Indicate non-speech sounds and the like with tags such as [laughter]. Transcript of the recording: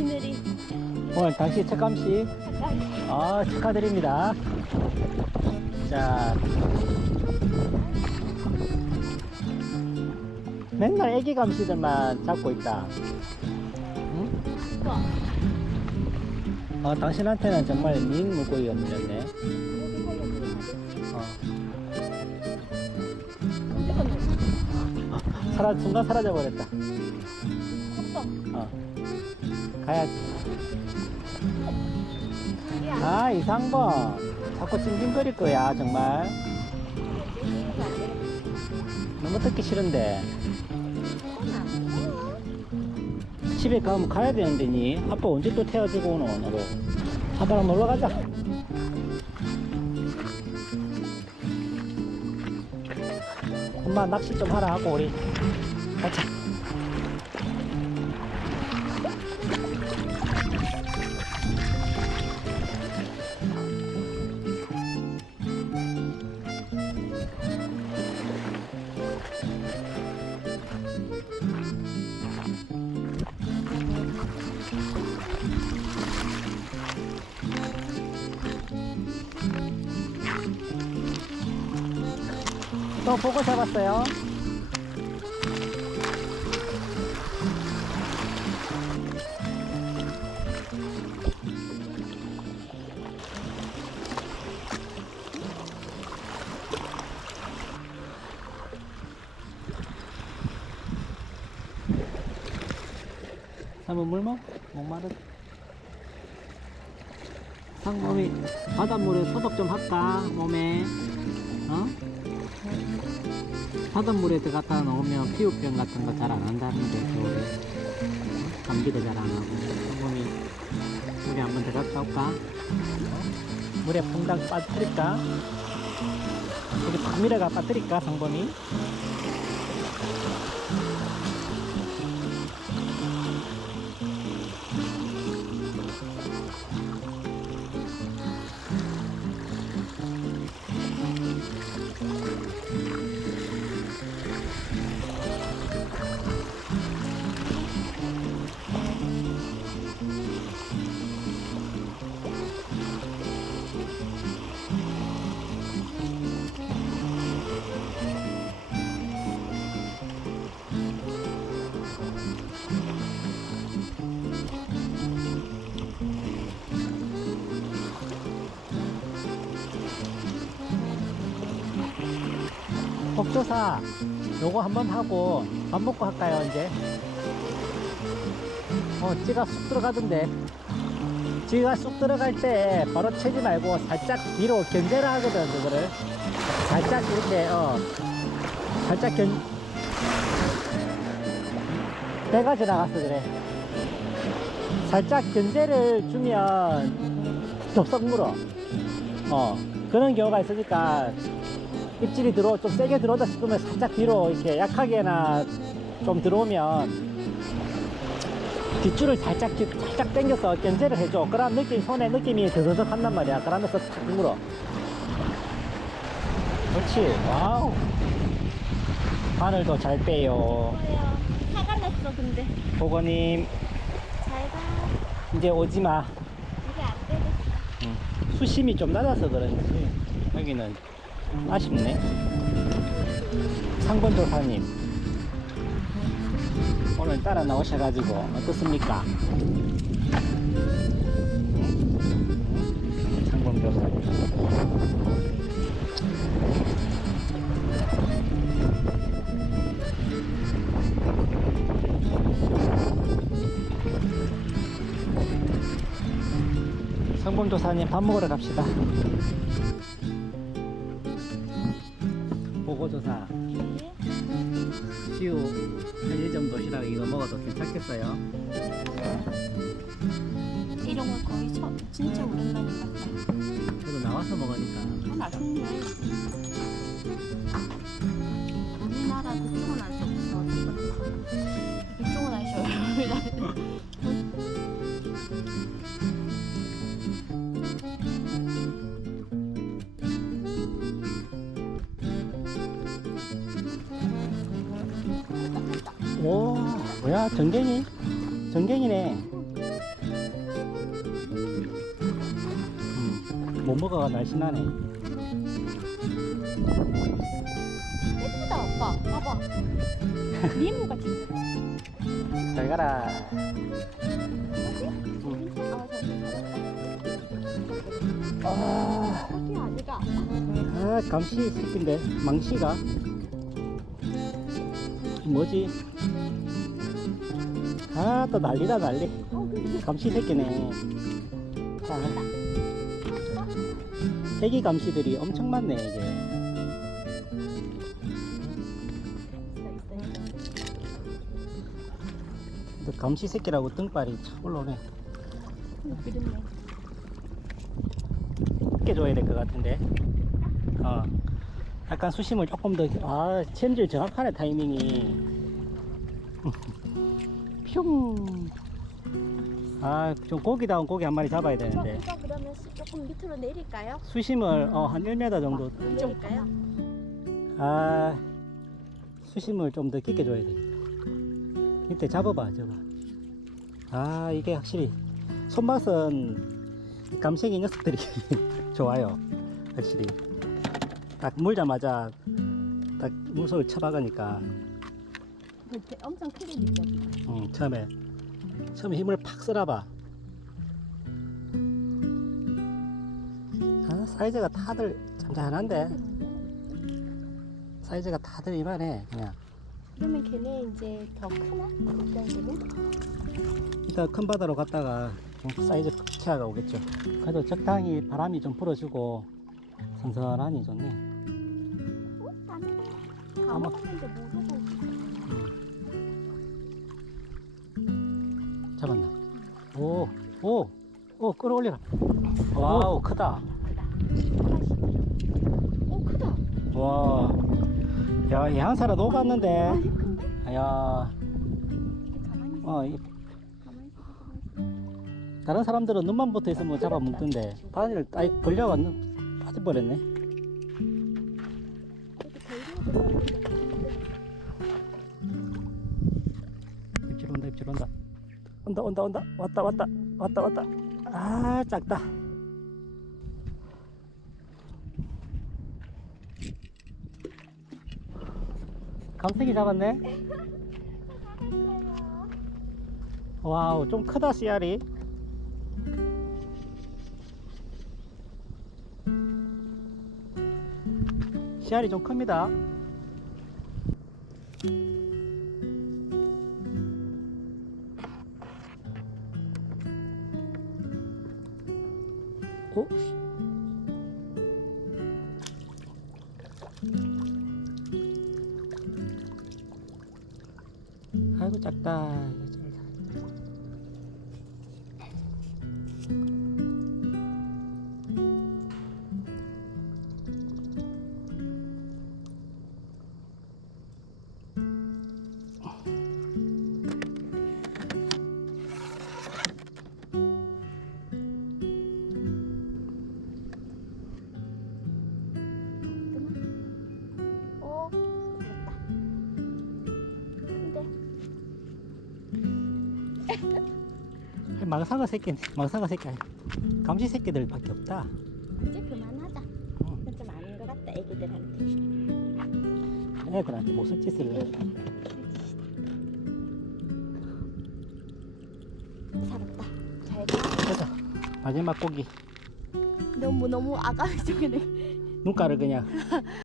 비늘이. 오늘 당시 책감시 아 축하드립니다 자 맨날 애기 감시들만 잡고 있다 응? 어, 당신한테는 정말 어. 언제 건너? 사라, 순간 사라져버렸다 없어. 어. 가야지. 야. 아 이상범. 자꾸 찡찡거릴 거야 정말. 너무 듣기 싫은데. 집에 가면 가야 되는데 니? 아빠 언제 또 태워주고 오노 오늘로 아빠랑 놀러 가자. 엄마 낚시 좀 하라 하고 우리 가자 또 보고 잡았어요 한번 물먹? 목마르 상몸이 바닷물에 소독 좀 할까 몸에 어? 바닷물에 들어갔다 놓으면 피부병 같은 거 잘 안 한다는데 겨울에 어? 감기도 잘 안 하고 상몸이 물에 한번 들어갔다 올까? 물에 퐁당 빠뜨릴까? 여기 박미래가 빠뜨릴까 상범이? 법조사 요거 한번 하고 밥 먹고 할까요 이제? 어 찌가 쑥 들어가던데. 찌가 쑥 들어갈 때 바로 채지 말고 살짝 뒤로 견제를 하거든 그거를. 살짝 이렇게 어 살짝 견 배가 지나갔어 그래. 살짝 견제를 주면 덥석 물어. 어 그런 경우가 있으니까 입질이 들어 좀 세게 들어오다 싶으면 살짝 뒤로 이렇게 약하게나 좀 들어오면 뒷줄을 살짝 뒤- 살짝 당겨서 견제를 해줘. 그런 느낌 손에 느낌이 드드득 한단 말이야. 그러면서 탁 물어 그렇지. 와우. 바늘도 잘 빼요? 화가 났어 근데. 보고님. 잘 가. 이제 오지마. 이게 안 되겠어. 수심이 좀 낮아서 그런지 여기는 아쉽네. 상권조사님. 오늘 따라 나오셔가지고 어떻습니까? 상권조사님. 상권조사님 밥 먹으러 갑시다 네. 시우 편의점 도시락 이거 먹어도 괜찮겠어요? 이런 건 거의 처, 진짜 것 같아. 그래도 나와서 먹으니까 아, 맛있네. 우리나라 그쪽은 안 써서 이쪽은 안 써요. 뭐야 전갱이 전갱이네. 음, 못 먹어가 날씬하네. 예쁘다 오빠 봐봐 [laughs] 리무 같이 잘 가라. 아 감시 새끼인데 망치가 뭐지? 아 또 난리다 난리. 감시 새끼네. 자, 애기 감시들이 엄청 많네 이게. 또 감시 새끼라고 등발이 착 올라오네. 깊게 줘야 될 것 같은데. 어. 약간 수심을 조금 더, 아, 챔질 정확하네, 타이밍이. 뿅. 아, 좀 고기다운 고기 한 마리 잡아야 저 되는데. 이거 그러면 수- 조금 밑으로 내릴까요? 수심을, 어, 한 1m 정도. 내릴까요? 아, 수심을 좀 더 깊게 줘야 돼. 밑에 잡아봐, 저거. 아, 이게 확실히. 손맛은 감생이 녀석들이 [laughs] 좋아요. 확실히. 딱 물자마자 딱 물속을 쳐박으니까 이렇게 엄청 크게 느껴 음, 처음에 처음에 힘을 팍 쓸어봐. 아, 사이즈가 다들 잠잠한데 사이즈가 다들 이만해 그냥. 그러면 걔네 이제 더 크나? 일단들은? 일단 큰 바다로 갔다가 좀 사이즈 키아가 오겠죠. 그래도 적당히 바람이 좀 불어주고 선선하니 좋네. 어? 나는 다 아마- 먹었는데 모르 잡았나? 오, 오, 오, 끌어올려라. 와우, 크다. 오 크다 와, 야, 얘한 사람 녹았는데. 야, 어, 이- 다른 사람들은 눈만 붙어 있으면 잡아먹던데. 바지를 딱 걸려가 빠져버렸네. 온다, 온다, 온다. 왔다, 왔다, 왔다, 왔다. 아, 작다. 감색이 잡았네. 와우, 좀 크다, 씨알이. 씨알이 좀 큽니다. 어? 아이고 작다. 망상어 새끼, 망상어 새끼, 아니, 감시 새끼들밖에 없다. 이제 그만하자 응. 이건 좀 아닌 것 같다 애기들한테 애들한테 무슨 짓을 해. 살았다 잘가. 마지막 고기. 너무 너무 아가미 쪽이네 눈가를 그냥 [laughs]